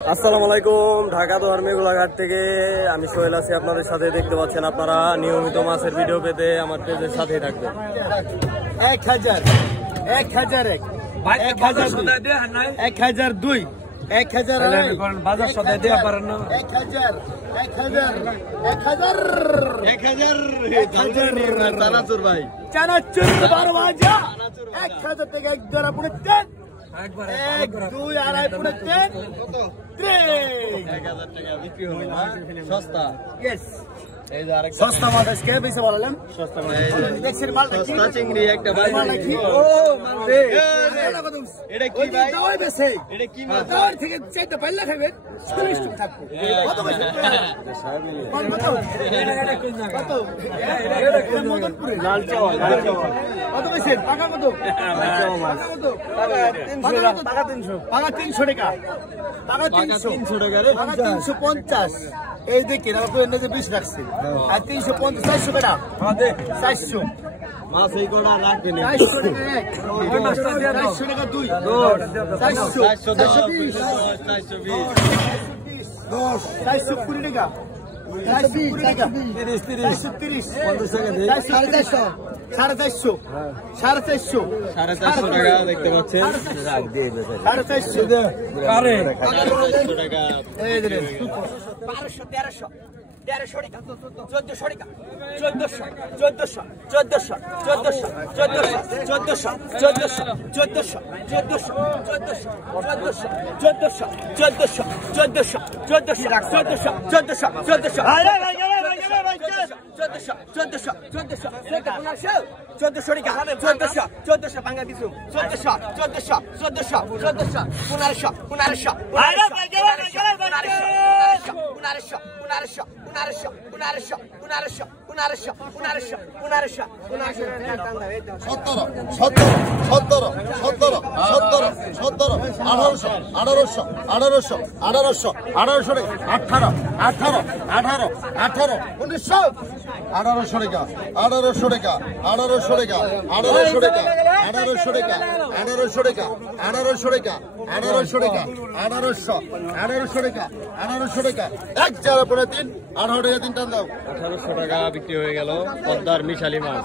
আসসালামু আলাইকুম। ঢাকা দোহার গোলাঘাট থেকে আমি সোহেল আছি আপনাদের সাথে। দেখতে পাচ্ছেন আপনারা নিয়মিত মাছের ভিডিও পেতে আমার পেজের সাথেই থাকবেন। 1000 1001 1002 1000 বাজার সদাই দেয়া পারেন না। 1000 চানাচুর ভাই, চানাচুর 12 ভাজা 1000 টাকা এক ধরা পুরো 10 1 2 আড়াই পুরো 10 1000 টাকা বিক্রি হলো। সস্তা। ইয়েস এই যে আরেকটা সস্তা মাছ আজকে বেশি বললাম। সস্তা দেখছেন মালটা কি? সস্তা চিংড়ি একটা ভাই। মালটা কি? ও মানবে। এটা কি ভাই? দাওয়াই বেশি। এটা কি মাছ? দাওয়ার থেকে চাইতে পাইলা খাবেন 40 টাকা থাকবে। কত কত? কত? এটা মদনপুরে লাল চাওয়া, লাল চাওয়া। কত কইছেন? টাকা কত? টাকা কত? টাকা 300। টাকা 300 টাকা। টাকা 300 টাকা রে। টাকা 350। এই দেখেন আপনার এনে যে 20 রাখছে। আর 350 400 টাকা। হ্যাঁ দে 400। মাছ এই কোটা রাখবেন। 400 টাকা এক। 400 টাকা দুই। 400 420 420 টাকা। 420 টাকা 30 430 50 টাকা দে 450 450 450 450 টাকা দেখতে পাচ্ছেন। রাখ দিয়ে দে 450 আরে 450 টাকা এই দিন 1200 1300 1300 টাকা 1400 টাকা 1400 1400 1400 1400 1400 1400 1400 1800 টাকা বিক্রি হয়ে গেল পদ্মার মিশালি মাছ।